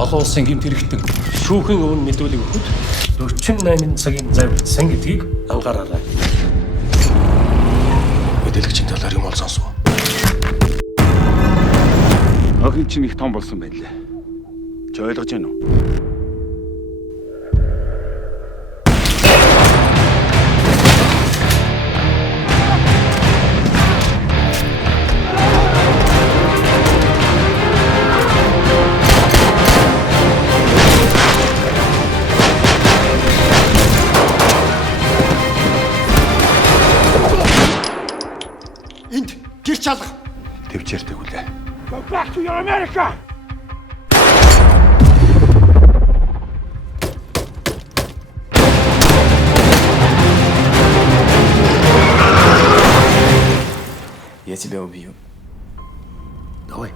олон улсын гэмт хэрэгтэн шүүхэн өвн мэдүүлэг өгөхөд 48 цагийн зав сан гэдгийг анхаараарай. Мэдээлэгчийн талаар юм ол сонсов. Охин чинь их том болсон байна лээ. Чи ойлгож байна уу? Энд гэр чалга. Төвчээртэй хүлээ. Go back to your America. Я тебя убью. Давай.